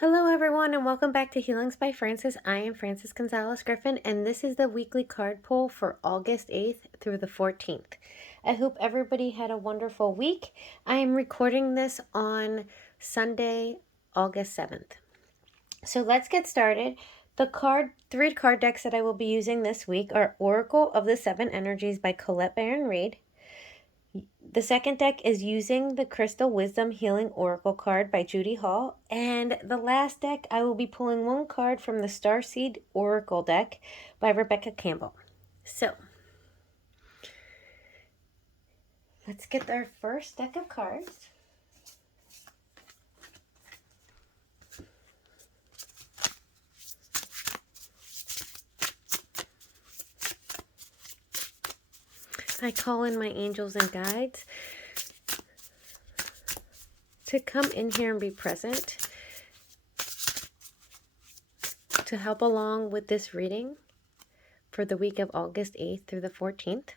Hello everyone and welcome back to Healings by Francis. I am Francis Gonzalez Griffin and this is the weekly card pull for August 8th through the 14th. I hope everybody had a wonderful week. I am recording this on Sunday, August 7th. So let's get started. The three card decks that I will be using this week are Oracle of the Seven Energies by Collette Baron-Reid. The second deck is using the Crystal Wisdom Healing Oracle card by Judy Hall. And the last deck, I will be pulling one card from the Starseed Oracle deck by Rebecca Campbell. So, let's get our first deck of cards. I call in my angels and guides to come in here and be present to help along with this reading for the week of August 8th through the 14th.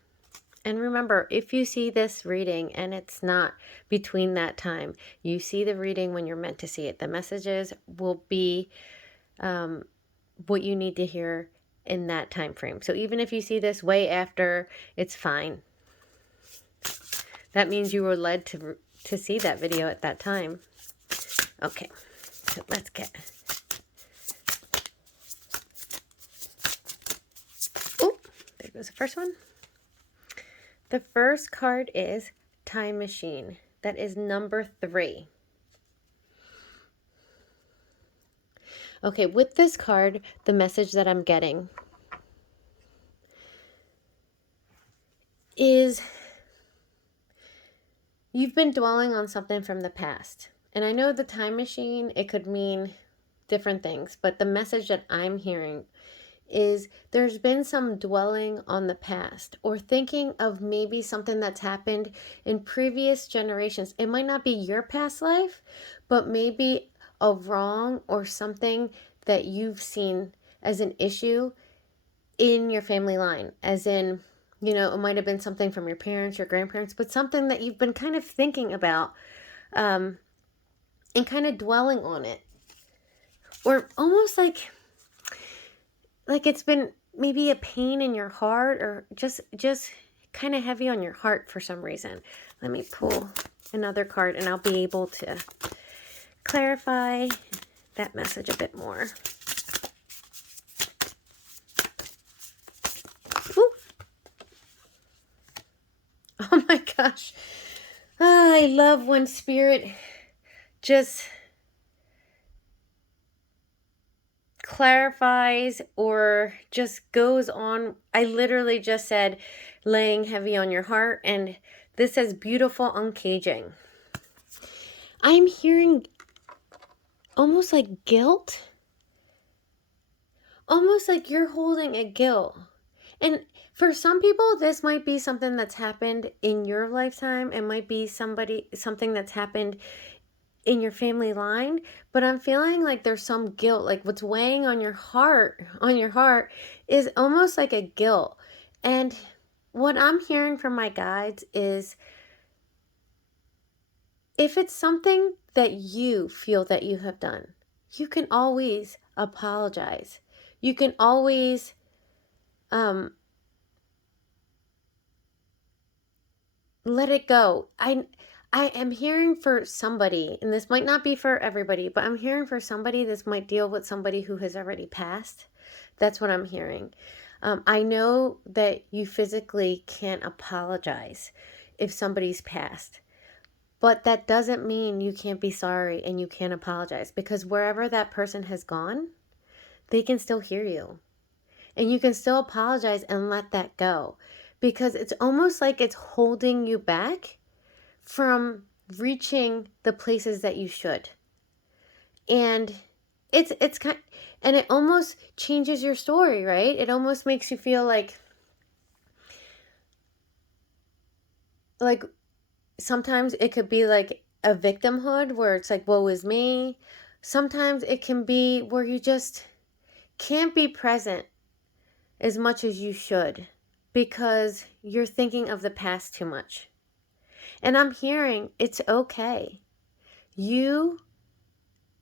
And remember, if you see this reading and it's not between that time, you see the reading when you're meant to see it. The messages will be what you need to hear in that time frame. So even if you see this way after, it's fine. That means you were led to see that video at that time. Okay, so let's get... Oh, there goes the first one. The first card is Time Machine. That is number 3. Okay, with this card, the message that I'm getting is you've been dwelling on something from the past. And I know the time machine, it could mean different things, but the message that I'm hearing is there's been some dwelling on the past or thinking of maybe something that's happened in previous generations. It might not be your past life, but maybe a wrong or something that you've seen as an issue in your family line, as in, you know, it might have been something from your parents, your grandparents, but something that you've been kind of thinking about and kind of dwelling on it. Or almost like it's been maybe a pain in your heart or just kind of heavy on your heart for some reason. Let me pull another card and I'll be able to clarify that message a bit more. Ooh. Oh my gosh. I love when spirit just clarifies or just goes on. I literally just said laying heavy on your heart, and this says beautiful uncaging. I'm hearing almost like guilt, almost like you're holding a guilt. And for some people, this might be something that's happened in your lifetime. It might be something that's happened in your family line, but I'm feeling like there's some guilt, like what's weighing on your heart is almost like a guilt. And what I'm hearing from my guides is if it's something that you feel that you have done, you can always apologize. You can always let it go. I am hearing for somebody, and this might not be for everybody, but I'm hearing for somebody, this might deal with somebody who has already passed. That's what I'm hearing. I know that you physically can't apologize if somebody's passed, but that doesn't mean you can't be sorry and you can't apologize, because wherever that person has gone, they can still hear you. And you can still apologize and let that go, because it's almost like it's holding you back from reaching the places that you should. And it's kind, and it almost changes your story, right? It almost makes you feel like sometimes it could be like a victimhood where it's like, woe is me. Sometimes it can be where you just can't be present as much as you should because you're thinking of the past too much. And I'm hearing it's okay. You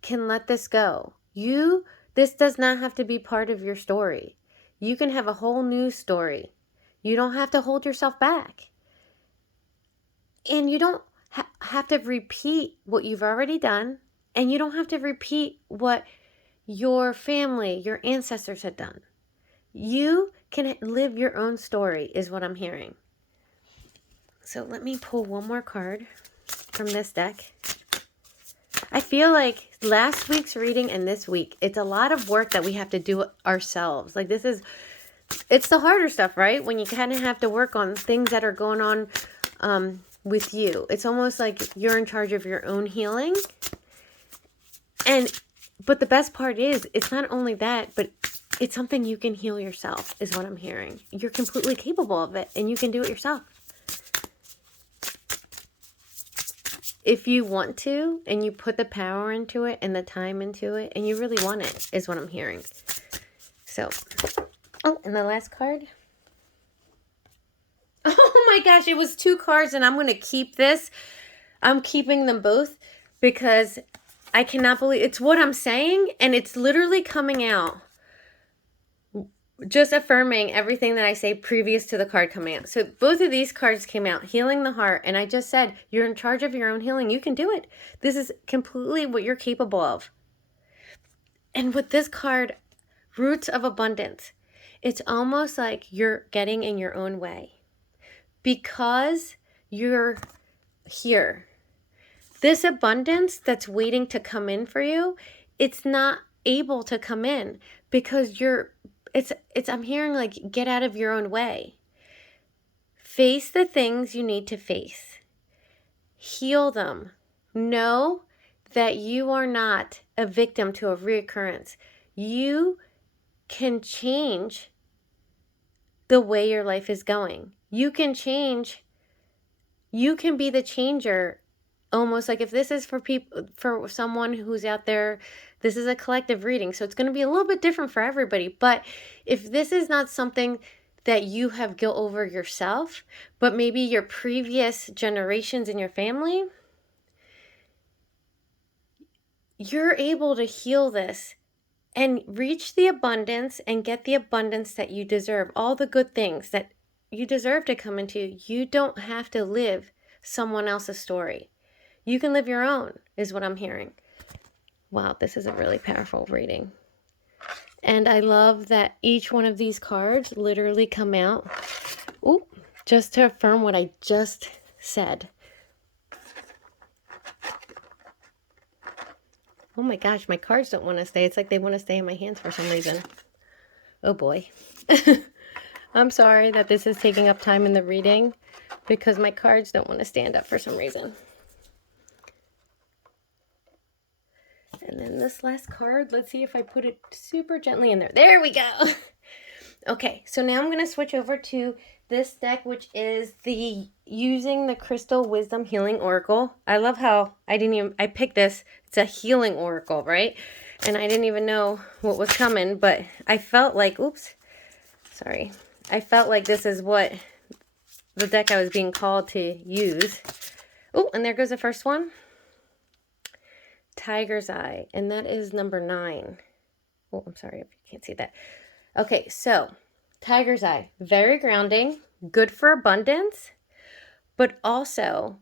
can let this go. This does not have to be part of your story. You can have a whole new story. You don't have to hold yourself back. And you don't have to repeat what you've already done. And you don't have to repeat what your family, your ancestors had done. You can live your own story, is what I'm hearing. So let me pull one more card from this deck. I feel like last week's reading and this week, it's a lot of work that we have to do ourselves. Like it's the harder stuff, right? When you kind of have to work on things that are going on with you. It's almost like you're in charge of your own healing. But the best part is, it's not only that, but it's something you can heal yourself, is what I'm hearing. You're completely capable of it, and you can do it yourself. If you want to, and you put the power into it, and the time into it, and you really want it, is what I'm hearing. So, and the last card. Oh my gosh, it was 2 cards, and I'm going to keep this. I'm keeping them both, because I cannot believe it's what I'm saying, and it's literally coming out. Just affirming everything that I say previous to the card coming out. So both of these cards came out, healing the heart. And I just said, you're in charge of your own healing. You can do it. This is completely what you're capable of. And with this card, roots of abundance, it's almost like you're getting in your own way. Because you're here. This abundance that's waiting to come in for you, it's not able to come in because I'm hearing like, get out of your own way. Face the things you need to face. Heal them. Know that you are not a victim to a reoccurrence. You can change the way your life is going. You can change. You can be the changer. Almost like if this is for someone who's out there, this is a collective reading, so it's going to be a little bit different for everybody. But if this is not something that you have guilt over yourself, but maybe your previous generations in your family, you're able to heal this and reach the abundance and get the abundance that you deserve. All the good things that you deserve to come into. You don't have to live someone else's story. You can live your own, is what I'm hearing. Wow, this is a really powerful reading. And I love that each one of these cards literally come out, just to affirm what I just said. Oh my gosh, my cards don't want to stay. It's like they want to stay in my hands for some reason. Oh boy. I'm sorry that this is taking up time in the reading because my cards don't want to stand up for some reason. And then this last card, let's see if I put it super gently in there. There we go. Okay, so now I'm going to switch over to this deck, which is using the Crystal Wisdom Healing Oracle. I love how I picked this. It's a healing oracle, right? And I didn't even know what was coming, but I felt like, I felt like this is what the deck I was being called to use. Oh, and there goes the first one. Tiger's Eye, and that is number 9. Oh, I'm sorry if you can't see that. Okay, so Tiger's Eye, very grounding, good for abundance, but also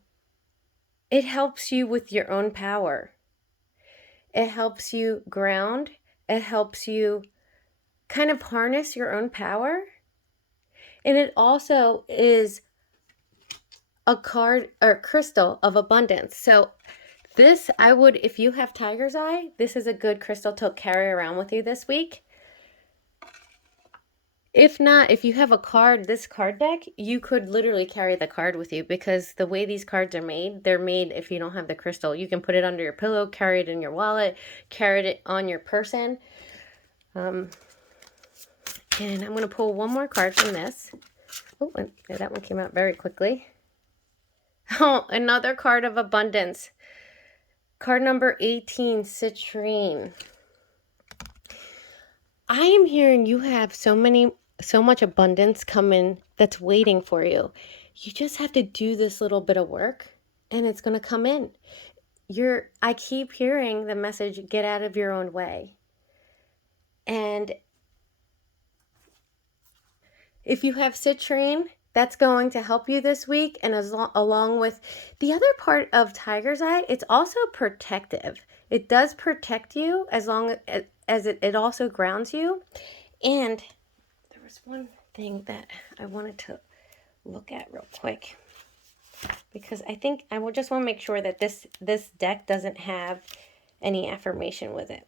it helps you with your own power. It helps you ground. It helps you kind of harness your own power. And it also is a card or crystal of abundance. So this, if you have Tiger's Eye, this is a good crystal to carry around with you this week. If not, if you have this card deck, you could literally carry the card with you because the way these cards are made, they're made if you don't have the crystal. You can put it under your pillow, carry it in your wallet, carry it on your person. And I'm going to pull one more card from this. Oh, and that one came out very quickly. Oh, another card of abundance. Card number 18, Citrine. I am hearing you have so much abundance coming that's waiting for you. You just have to do this little bit of work and it's going to come in. I keep hearing the message, get out of your own way. And if you have citrine, that's going to help you this week. And along with the other part of Tiger's Eye, it's also protective. It does protect you as long as it also grounds you. And there was one thing that I wanted to look at real quick, because I think I just want to make sure that this deck doesn't have any affirmation with it.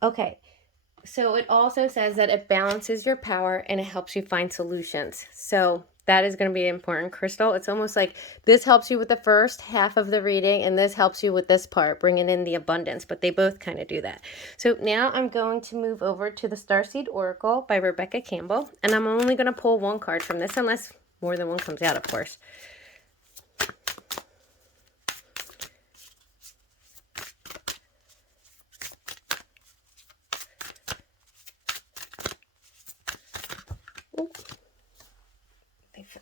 Okay, so it also says that it balances your power and it helps you find solutions. So that is going to be an important crystal. It's almost like this helps you with the first half of the reading and this helps you with this part, bringing in the abundance, but they both kind of do that. So now I'm going to move over to the Starseed Oracle by Rebecca Campbell, and I'm only going to pull one card from this unless more than one comes out, of course.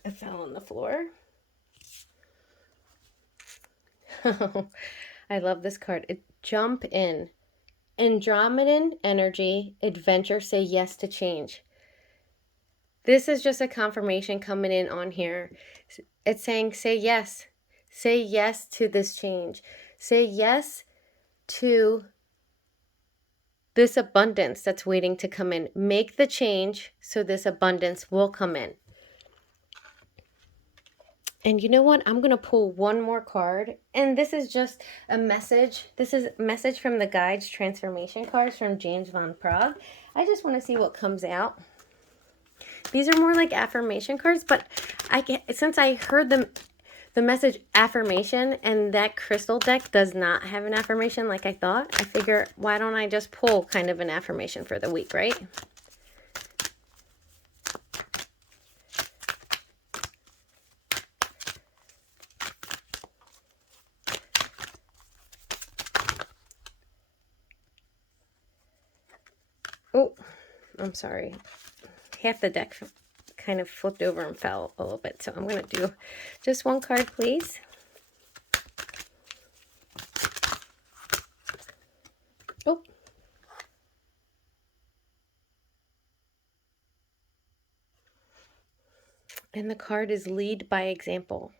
It fell on the floor. I love this card. Jump in. Andromedan energy, adventure, say yes to change. This is just a confirmation coming in on here. It's saying say yes. Say yes to this change. Say yes to this abundance that's waiting to come in. Make the change so this abundance will come in. And you know what? I'm going to pull one more card. And this is just a message. This is a message from the Guides Transformation cards from James von Praagh. I just want to see what comes out. These are more like affirmation cards, but since I heard the message affirmation and that crystal deck does not have an affirmation like I thought, I figure why don't I just pull kind of an affirmation for the week, right? Oh, I'm sorry. Half the deck kind of flipped over and fell a little bit. So I'm going to do just one card, please. Oh. And the card is lead by example.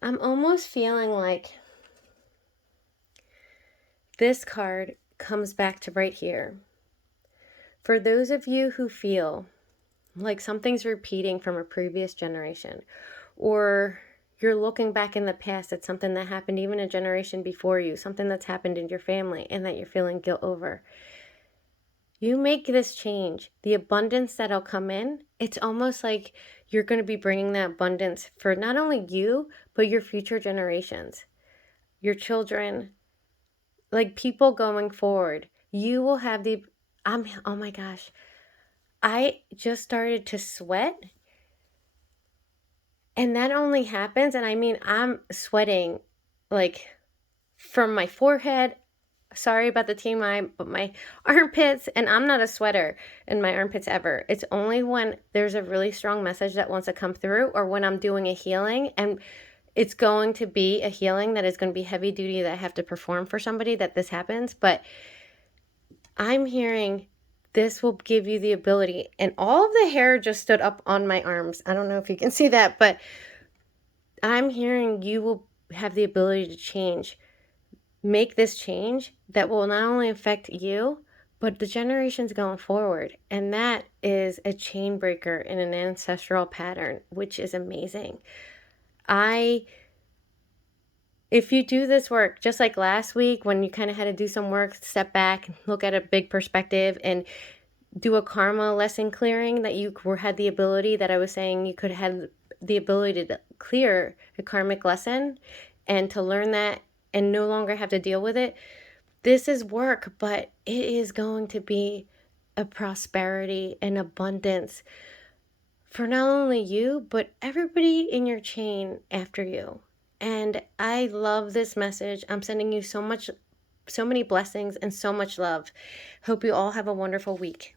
I'm almost feeling like this card comes back to right here. For those of you who feel like something's repeating from a previous generation, or you're looking back in the past at something that happened even a generation before you, something that's happened in your family and that you're feeling guilt over, you make this change. The abundance that'll come in, it's almost like you're going to be bringing that abundance for not only you, but your future generations, your children, like people going forward. You will have oh my gosh, I just started to sweat. And that only happens, and I mean, I'm sweating like from my forehead. Sorry about the TMI, but my armpits, and I'm not a sweater in my armpits ever. It's only when there's a really strong message that wants to come through, or when I'm doing a healing, and it's going to be a healing that is going to be heavy duty that I have to perform for somebody, that this happens. But I'm hearing this will give you the ability, and all of the hair just stood up on my arms. I don't know if you can see that, but I'm hearing you will have the ability to change. Make this change that will not only affect you, but the generations going forward. And that is a chain breaker in an ancestral pattern, which is amazing. If you do this work, just like last week when you kind of had to do some work, step back, look at a big perspective, and do a karma lesson clearing, that you had the ability that I was saying you could have the ability to clear a karmic lesson and to learn that and no longer have to deal with it. This is work, but it is going to be a prosperity and abundance for not only you, but everybody in your chain after you. And I love this message. I'm sending you so many blessings and so much love. Hope you all have a wonderful week.